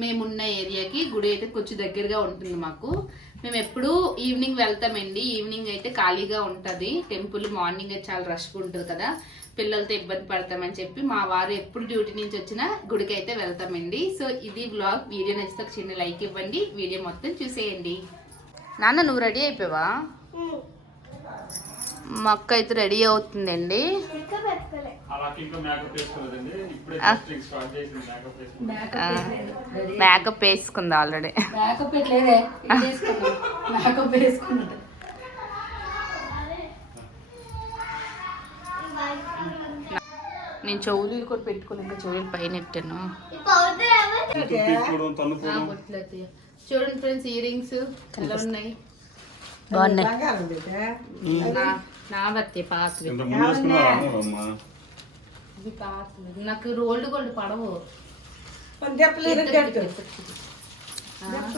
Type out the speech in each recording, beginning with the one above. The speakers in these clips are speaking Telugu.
మేమున్న ఏరియాకి గుడి అయితే కొంచెం దగ్గరగా ఉంటుంది మాకు. మేము ఎప్పుడు ఈవినింగ్ వెళ్తామండి. ఈవినింగ్ అయితే ఖాళీగా ఉంటుంది టెంపుల్. మార్నింగ్ అయితే చాలా రష్గా ఉంటుంది కదా, పిల్లలతో ఇబ్బంది పడతామని చెప్పి మా వారు ఎప్పుడు డ్యూటీ నుంచి వచ్చినా గుడికి అయితే వెళ్తామండి. సో ఇది వ్లాగ్. వీడియో నచ్చితే ఒక చిన్న లైక్ ఇవ్వండి, వీడియో మొత్తం చూసేయండి. నాన్న నువ్వు రెడీ అయిపోయావా? మా అక్క అయితే రెడీ అవుతుందండి. మేకప్ వేసుకుంది ఆల్రెడీ. నేను చెవులు కూడా పెట్టుకుని ఇంకా చెవులు పైన పెట్టాను. చూడండి ఫ్రెండ్స్, ఇయర్ రింగ్స్ ఎలా ఉన్నాయి, బాగున్నాయి. నాకు రోల్డ్ గోల్డ్ పడవు.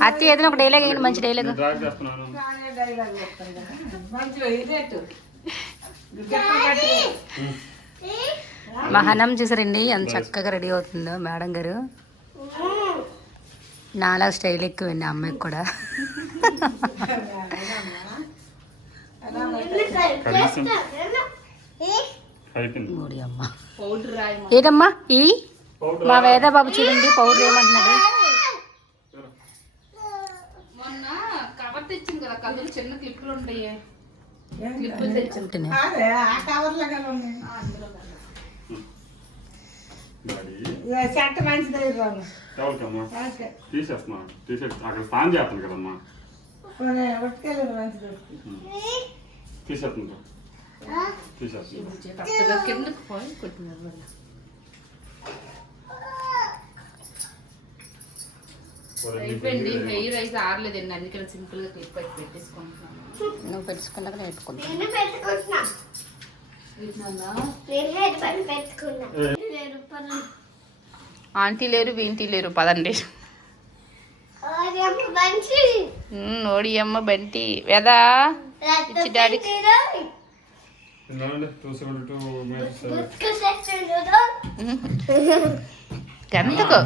అత్త ఏదైనా ఒక డైలాగ్ అయ్యింది, మంచి డైలాగ్. మా హనం చూసారండి ఎంత చక్కగా రెడీ అవుతుందో మేడం గారు. నాలా స్టైల్ ఎక్కువండి అమ్మాయికి కూడా. ఏదమ్మా ఈ మా వేద బాబు చూడండి పౌడర్ ఏమంటున్నాడు. మొన్న కవర్ తెచ్చింది కదా, కలర్ చిన్న క్లిప్లు ఉంటాయి, క్లిప్లు తెచ్చింది. అక్కడ స్నానం చేస్తాను కదమ్మా, తీసేస్తుంది. అయిపోయింది. హెయిర్ అయితే ఆరలేదండి, అందుకని సింపుల్ గా క్లిప్ అయితే పెట్టేసుకుంటున్నాను. నువ్వు పెట్టుకున్నాక పెట్టుకుంటా. ఆంటీ లేరు, వీంటీ లేరు, పదండి. ఓడి అమ్మ బంటి వేదా ఇచ్చి డాడీ ఎందుకు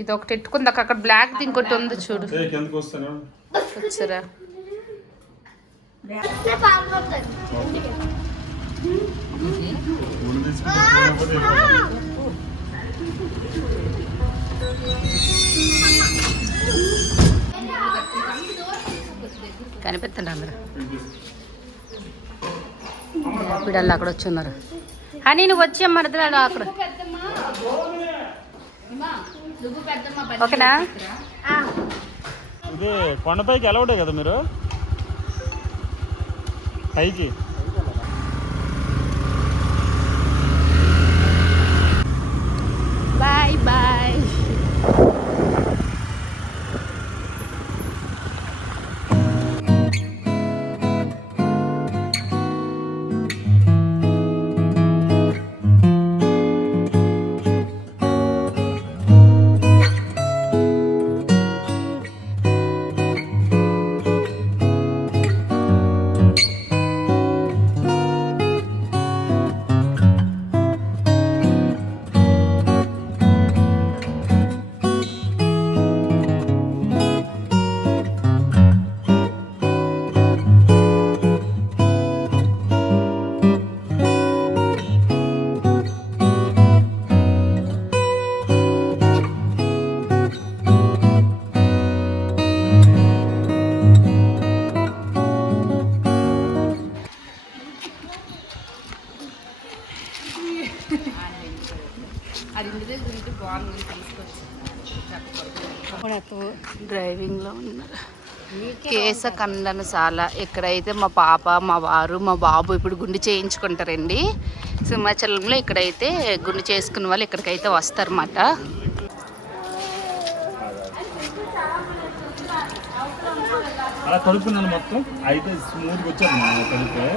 ఇది ఒకటి ఎట్టుకుంది అక్కడ బ్లాక్ ఇంకోటి ఉంది చూడు. వచ్చారా కనిపిస్తుంది అందరు. పిల్లలు అక్కడ వచ్చి ఉన్నారు. హనీ నువ్వు వచ్చి అమ్మరు అక్కడ ఓకేనా? ఇది కొండపైకి ఎలా ఉంటాయి కదా మీరు పైకి. Bye bye. డ్రైవింగ్ లో ఉన్నారు. కేశ ఖండనశాల. ఇక్కడైతే మా పాప, మా వారు, మా బాబు ఇప్పుడు గుండు చేయించుకుంటారండి. సింహాచలంలో ఇక్కడైతే గుండు చేసుకున్న వాళ్ళు ఇక్కడికైతే వస్తారన్నమాట. అలా కలుపుకున్నాను మొత్తం అయితే స్మూత్గా వచ్చాను కలిపే.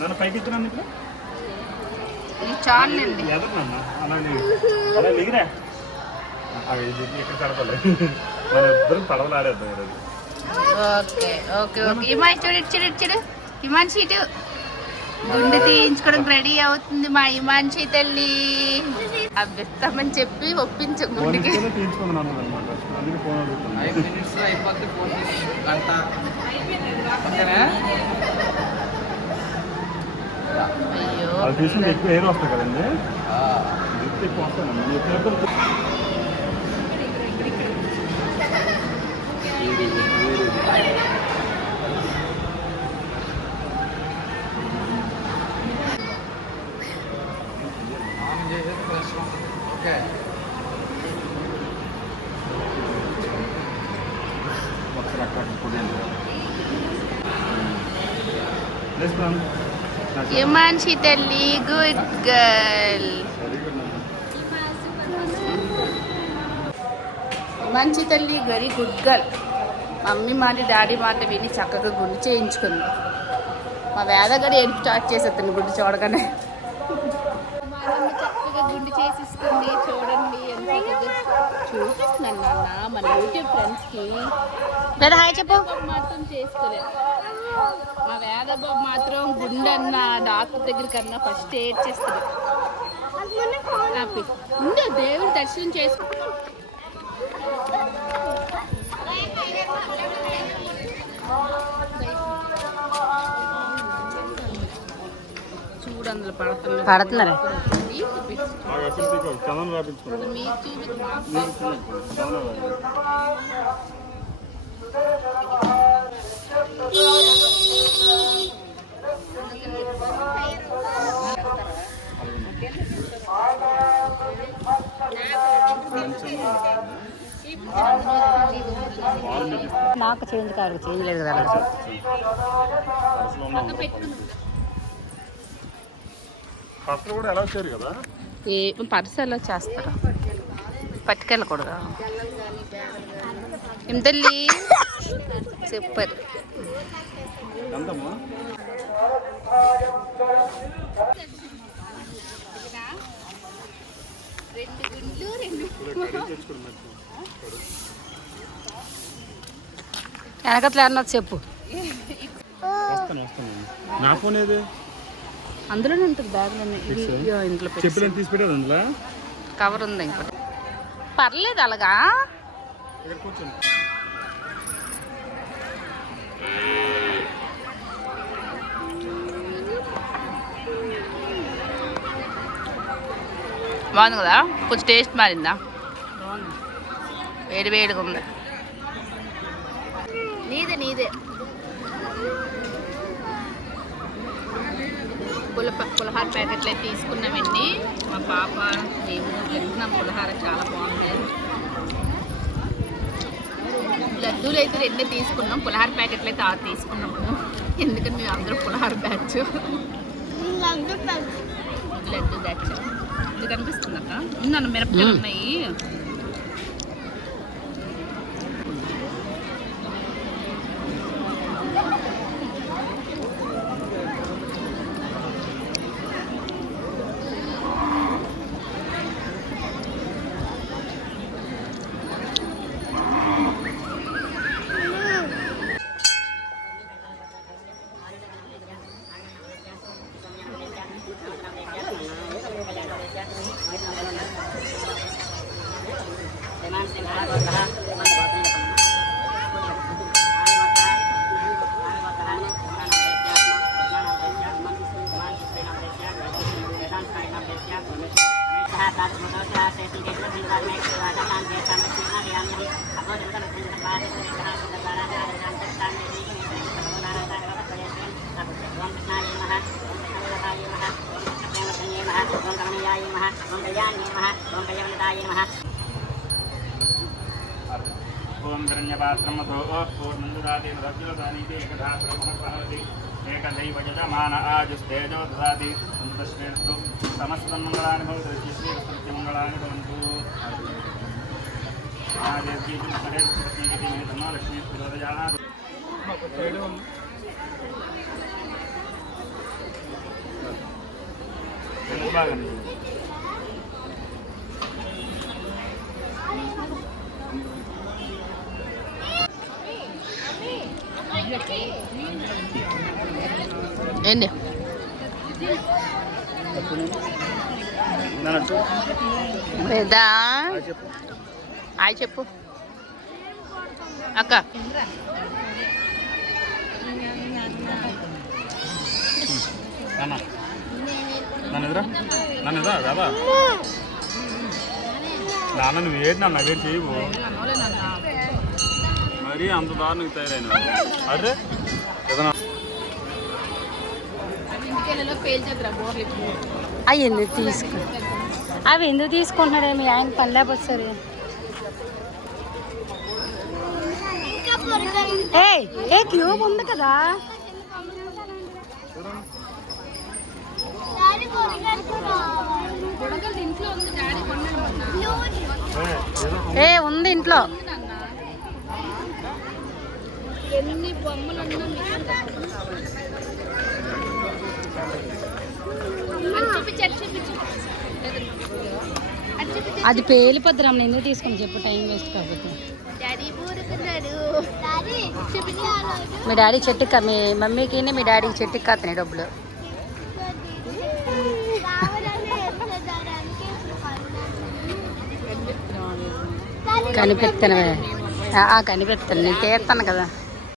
నన్ను పైకి ఎత్తున్నాను ఇప్పుడు చాలండి. ఎదరన్నా అలా దిగిరా ఇక్కడ కడపలేదు. మన ఇద్దరు పడవలాడేద్దాం ఈరోజు. ఓకే ఓకే ఓకే ఇమాన్ చూడు ఇటు చూడు ఇటు చూడు ఇమాన్ సీటు గుండె తీయించుకోవడానికి రెడీ అవుతుంది మా ఇమాన్షి తల్లి అబ్బిస్తామని చెప్పి ఒప్పించు గుండెకి తీయించుకున్నాను అనమాట, అందుకే ఫోన్ అడుగుతున్నాను. 5 minutes అయిపోద్ది ఫోన్ గంట ఓకేనా. అయ్యో అది తీసుకుంటే ఎక్కువ ఎయిర్ వస్తాయి కదండి, ఎక్కువ వస్తానండి ఎప్పుడు ఆన్ చేసేది కష్టం. ఓకే ఒకసారి అక్కడ ఇమాన్షి తల్లి గుడ్ గర్ల్ ఇమాన్షి తల్లి వెరీ గుడ్ గర్ల్. మమ్మీ మాట డాడీ మాట విని చక్కగా గుండు చేయించుకుంది. మా వేదగాడు ఏడుపు స్టార్ట్ చేసేస్తాను గుండు చూడగానే. చక్కగా గుండు చేసేసుకుంది చూడండి చూపిస్తున్నాను నాన్న మన యూట్యూబ్ ఫ్రెండ్స్కి. హాయ్ చెప్పు. మాత్రం చేసుకోలేదు. మా వేదబాబు మాత్రం గుండె అన్న డాక్టర్ దగ్గర కన్నా ఫస్ట్ ఏడ్ చేస్తుంది. ఉండే దేవుడు దర్శనం చేసుకో. చూడు అందులో పడుతున్నారు. చందనం రాపించుకోండి. మీకు చూపించు. నాకు చేంజ్ కాదు, చేంజ్ లేదు కదా. ఫస్ట్ కూడా ఎలా వచ్చారు కదా, ఏ పర్స్ ఎలా చేస్తారా, పట్టుకెళ్ళకూడదా? ఏం తల్లి సూపర్. ఎంతమ్మా? వెనకట్లా అన్నది చెప్పు. వస్తాను వస్తాను. నా ఫోన్ ఏది? అందులోనే ఉంటుంది బ్యాగ్లోనే. ఇంట్లో చెప్పులని తీసి పెట్టేది అందులో కవర్ ఉంది ఇంకోటి. పర్లేదు అలాగా. ఇక్కడ కూర్చోండి. బాగుంది కదా, కొంచెం టేస్ట్ మారిందా? వేడి వేడిగా ఉంది. నీదే పులహార ప్యాకెట్లు అయితే తీసుకున్నామండి. మా పాప మేము తింటున్నాం పులహార, చాలా బాగుంది. లడ్డూలు అయితే 2 తీసుకున్నాం, పులహార ప్యాకెట్లు అయితే 6 తీసుకున్నాము. ఎందుకంటే మేము అందరూ పులహార బ్యాచ్. లడ్డు బ్యాచ్ ఇది కనిపిస్తుంది అక్క. నన్ను మిరపకాయలు ఉన్నాయి. ఓం ధన్యవాద్రమతో పూర్ణందురాది రజ్జులదానీతి ఏకధా బ్రహ్మస్వహతి ఏకదైవ యజమాన ఆజుస్తేజో దదాతి సంతశ్రేష్ఠు సమస్తం మంగళాని భవతు శ్రీ మంగళాని భవంతు. లక్ష్మీ ప్రచోదయాత్. బాగుంది. ఏంటి వేదా హాయ్ చెప్పు అక్క. నన్ను ఎదురా కదా నాన్న నువ్వు ఏంటి నన్ను వేడి చేయవు మరీ అంత దారుణంగా తయారైన అరే ఏదన్నా అవి ఎందుకు అవి ఎందుకు తీసుకుంటున్నాడే మీ ఆయన పని లేకపోతే ఏ క్యూబ్ ఉంది కదా. ఏ ఉంది ఇంట్లో. ఎన్ని బొమ్మలు అది పేలిపోద్ది రమ్మని ఎందుకు తీసుకొని చెప్పు, టైం వేస్ట్ కాకపోతే. మీ డాడీ చెట్టుకి మీ మమ్మీకి మీ డాడీకి చెట్టుకి కాస్తున్నాయి డబ్బులు. కనిపెత్తనవే కనిపెత్తాను నేను తీస్తాను కదా.